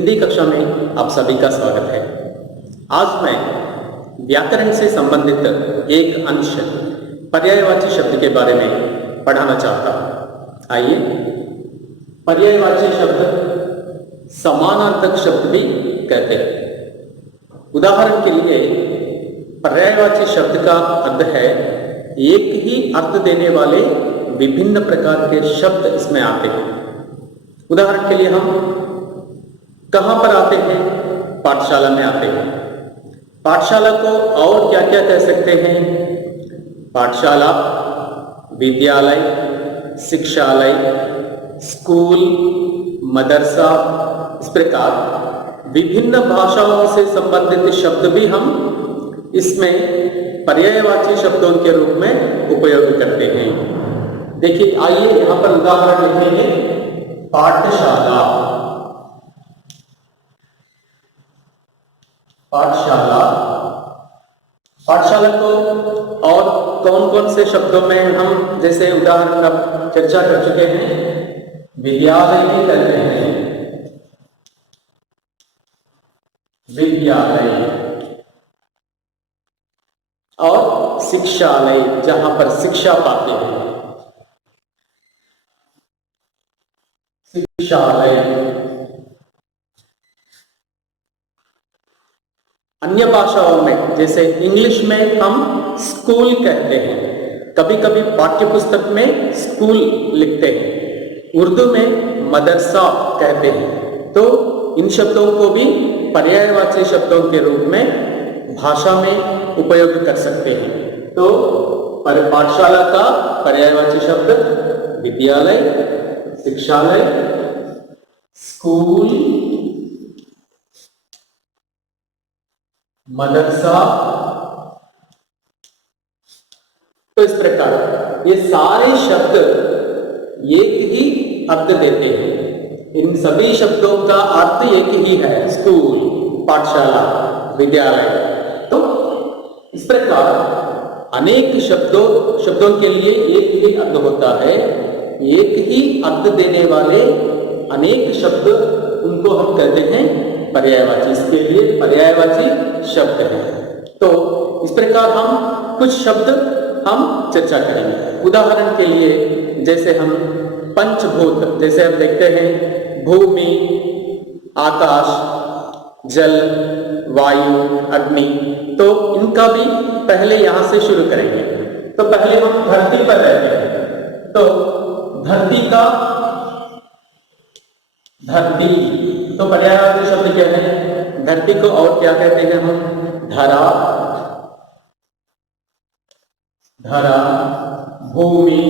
हिंदी कक्षा में आप सभी का स्वागत है। आज मैं व्याकरण से संबंधित एक अंश पर्यायवाची शब्द के बारे में पढ़ाना चाहता हूँ। आइए, पर्यायवाची शब्द समानार्थक शब्द भी कहते हैं। उदाहरण के लिए पर्यायवाची शब्द का अर्थ है एक ही अर्थ देने वाले विभिन्न प्रकार के शब्द इसमें आते हैं। उदाहरण के लिए हम कहाँ पर आते हैं? पाठशाला में आते हैं। पाठशाला को और क्या क्या कह सकते हैं? पाठशाला, विद्यालय, शिक्षालय, स्कूल, मदरसा। इस प्रकार विभिन्न भाषाओं से संबंधित शब्द भी हम इसमें पर्यायवाची शब्दों के रूप में उपयोग करते हैं। देखिए, आइए यहाँ पर उदाहरण लिखेंगे। पाठशाला, पाठशाला। पाठशाला को और कौन कौन से शब्दों में हम जैसे उदाहरण अब चर्चा कर चुके हैं, विद्यालय भी कहते हैं, विद्यालय, और शिक्षालय जहां पर शिक्षा पाते हैं, शिक्षालय। अन्य भाषाओं में जैसे इंग्लिश में हम स्कूल कहते हैं, कभी कभी पाठ्य पुस्तक में स्कूल लिखते हैं। उर्दू में मदरसा कहते हैं। तो इन शब्दों को भी पर्यायवाची शब्दों के रूप में भाषा में उपयोग कर सकते हैं। तो पाठशाला का पर्यायवाची शब्द विद्यालय, शिक्षालय, स्कूल, मदरसा। तो इस प्रकार ये सारे शब्द एक ही अर्थ देते हैं। इन सभी शब्दों का अर्थ एक ही है, स्कूल, पाठशाला, विद्यालय। तो इस प्रकार अनेक शब्दों के लिए एक ही अर्थ होता है। एक ही अर्थ देने वाले अनेक शब्द, उनको हम कहते हैं पर्यायवाची। इसके लिए पर्यायवाची शब्द है। तो इस प्रकार हम कुछ शब्द हम चर्चा करेंगे। उदाहरण के लिए जैसे हम पंचभूत, जैसे हम देखते हैं भूमि, आकाश, जल, वायु, अग्नि। तो इनका भी पहले यहां से शुरू करेंगे। तो पहले हम धरती पर रहते हैं। तो धरती का, धरती, तो पर्यायवाची शब्द क्या है? धरती को और क्या कहते हैं हम? धरा, धरा, भूमि,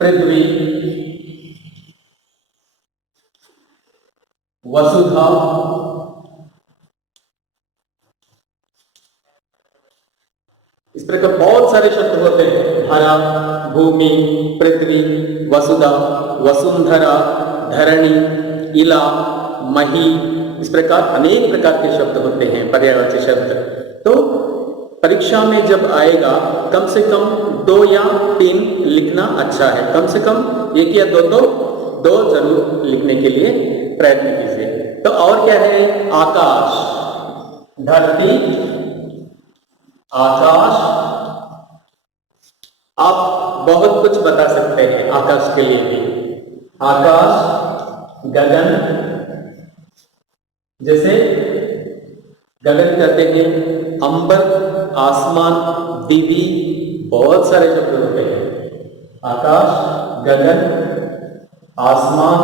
पृथ्वी, वसुधा, इस प्रकार बहुत सारे शब्द होते हैं। धरा, भूमि, पृथ्वी, वसुधा, वसुंधरा, धरणी, इला, मही। इस प्रकार अनेक प्रकार के शब्द होते हैं पर्यायवाची शब्द। तो परीक्षा में जब आएगा कम से कम 2 या 3 लिखना अच्छा है। कम से कम 1 या 2 तो 2 जरूर लिखने के लिए प्रयत्न कीजिए। तो और क्या है? आकाश, धरती, आकाश। आप बहुत कुछ बता सकते हैं आकाश के लिए भी। आकाश, गगन, जैसे गगन कहते हैं अंबर, आसमान, दिवी। बहुत सारे शब्द होते हैं। आकाश, गगन, आसमान,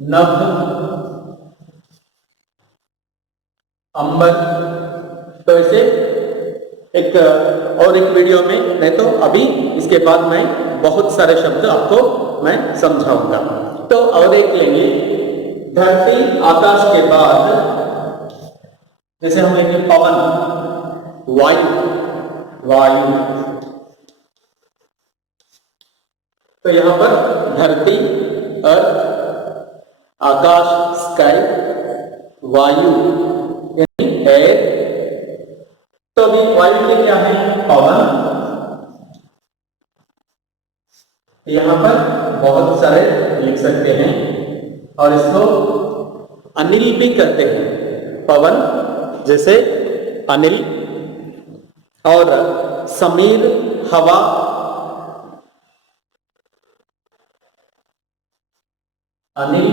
नभ, अंबर। तो ऐसे एक वीडियो में, नहीं तो अभी इसके बाद मैं बहुत सारे शब्द आपको मैं समझाऊंगा। तो और एक लेंगे, धरती, आकाश के बाद जैसे हम लेंगे पवन, वायु, वायु। तो यहां पर धरती, अर्थ, आकाश, स्काई, वायु यानी एयर। तो अभी वायु के क्या है? पवन, यहाँ पर बहुत सारे लिख सकते हैं और इसको अनिल भी कहते हैं। पवन जैसे अनिल, और समीर हवा, अनिल,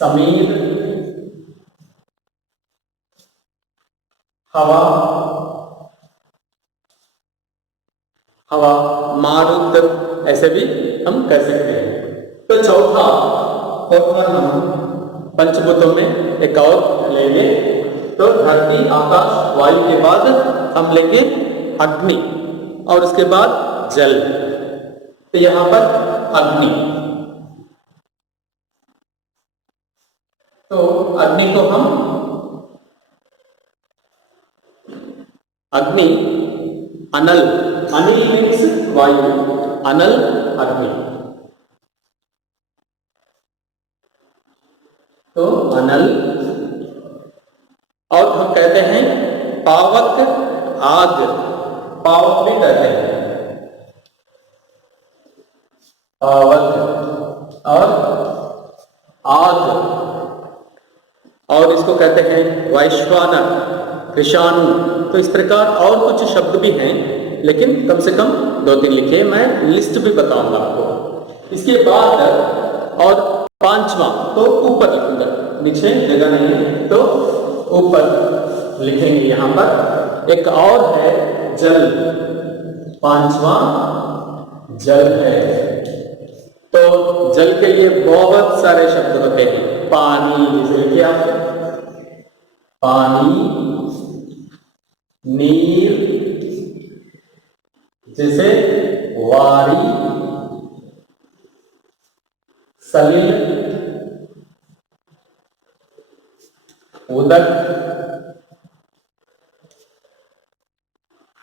समीर, हवा, हवा, मारुत, ऐसे भी हम कह सकते हैं। तो चौथा हम पंचभूतों में एक और लेंगे। तो धरती, आकाश, वायु के बाद हम लेंगे अग्नि और उसके बाद जल। तो यहां पर अग्नि, तो अग्नि को हम अग्नि, अनल, अनिल मीन्स वायु, अनल अग्नि। तो अनल, और हम कहते हैं पावक, आग, पावक भी कहते हैं, पावक और आग, और इसको कहते हैं वैश्वानर, कृषाणु। तो इस प्रकार और कुछ शब्द भी हैं, लेकिन कम से कम 2-3 लिखे, मैं लिस्ट भी बताऊंगा आपको। इसके बाद और पांचवा तो ऊपर लिखूंगा, नीचे जगह नहीं है तो ऊपर लिखेंगे। यहां पर एक और है जल, पांचवा जल है। तो जल के लिए बहुत सारे शब्द होते हैं। पानी, जैसे लिखिए आप, पानी, नीर, जैसे वारी, सलिल, उदक।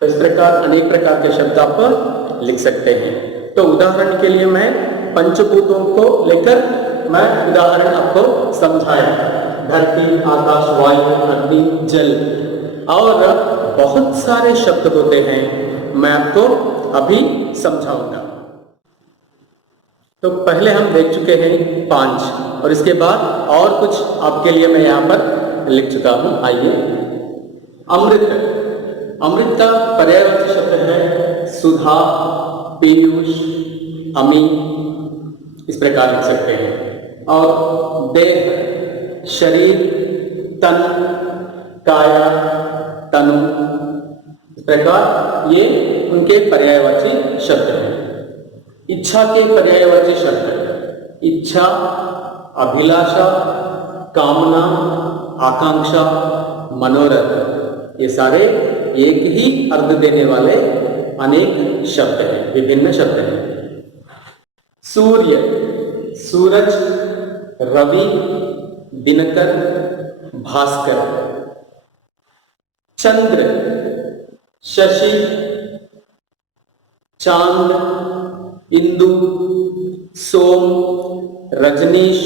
तो इस प्रकार अनेक प्रकार के शब्द आप लिख सकते हैं। तो उदाहरण के लिए मैं पंचभूतों को लेकर मैं उदाहरण आपको समझाया, धरती, आकाश, वायु, अग्नि, जल, और बहुत सारे शब्द होते हैं, मैं आपको अभी समझाऊंगा। तो पहले हम देख चुके हैं 5, और इसके बाद और कुछ आपके लिए मैं यहाँ पर लिख चुका हूं। आइए, अमृत, अमृत का पर्यायवाची शब्द है सुधा, पीयूष, अमी, इस प्रकार लिख सकते हैं। और देह, शरीर, तन, काया, तनु, इस प्रकार ये उनके पर्यायवाची शब्द हैं। इच्छा के पर्यायवाची शब्द, इच्छा, अभिलाषा, कामना, आकांक्षा, मनोरथ, ये सारे एक ही अर्थ देने वाले अनेक शब्द हैं, विभिन्न शब्द हैं। सूर्य, सूरज, रवि, दिनकर, भास्कर। चंद्र, शशि, चांद, इंदु, सोम, रजनीश,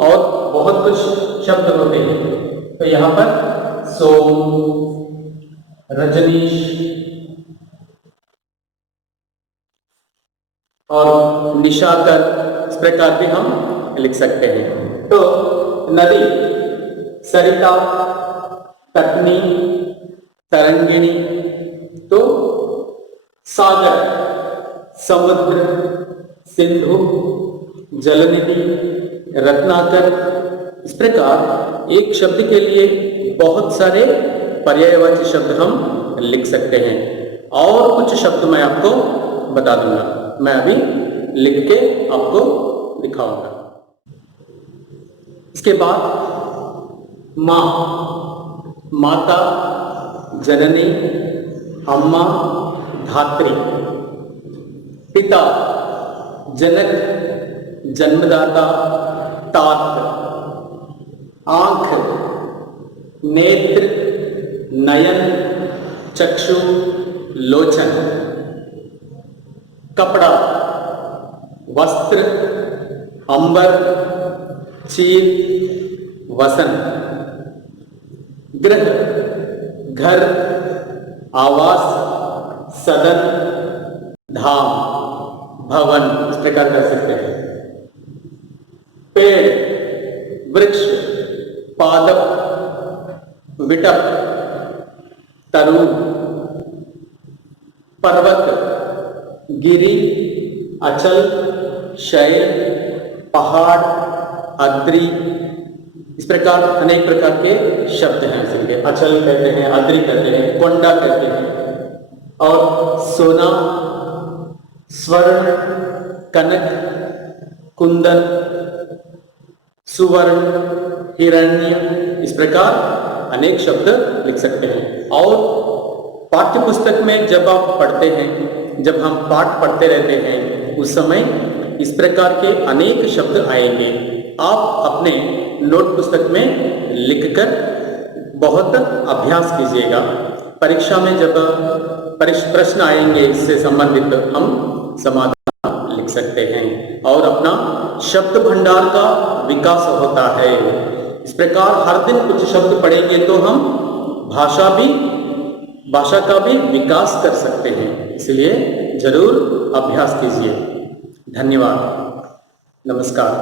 और बहुत कुछ शब्द होते हैं। तो यहां पर सोम, रजनीश और निशाकर, इस प्रकार भी हम लिख सकते हैं। तो नदी, सरिता, तटनी, तरंगिणी। तो सागर, समुद्र, सिंधु, जलनिधि, रत्नाकर। इस प्रकार एक शब्द के लिए बहुत सारे पर्यायवाची शब्द हम लिख सकते हैं, और कुछ शब्द मैं आपको बता दूंगा, मैं अभी लिख के आपको दिखाऊंगा। इसके बाद माँ, माता, जननी, अम्मा, धात्री। पिता, जनक, जन्मदाता, तात। आंख, नेत्र, नयन, चक्षु, लोचन। कपड़ा, वस्त्र, अंबर, चीर, वसन। गृह, घर, आवास, सदन, धाम, भवन इस प्रकार कर सकते हैं। पेड़, वृक्ष, पादप, विटप, तरुण, पर्वत, गिरि, अचल, शैल, पहाड़, अद्रि, इस प्रकार अनेक प्रकार के शब्द हैं इसके। अचल कहते हैं, अद्रि कहते हैं, कोंडा कहते हैं, और सोना, स्वर्ण, कनक, कुंदन, सुवर्ण, हिरण्य, इस प्रकार अनेक शब्द लिख सकते हैं। और पाठ्य पुस्तक में जब आप पढ़ते हैं, जब हम पाठ पढ़ते रहते हैं, उस समय इस प्रकार के अनेक शब्द आएंगे। आप अपने नोट पुस्तक में लिखकर बहुत अभ्यास कीजिएगा। परीक्षा में जब प्रश्न आएंगे इससे संबंधित, हम समाधान लिख सकते हैं और अपना शब्द भंडार का विकास होता है। इस प्रकार हर दिन कुछ शब्द पढ़ेंगे तो हम भाषा का भी विकास कर सकते हैं। इसलिए जरूर अभ्यास कीजिए। धन्यवाद। नमस्कार।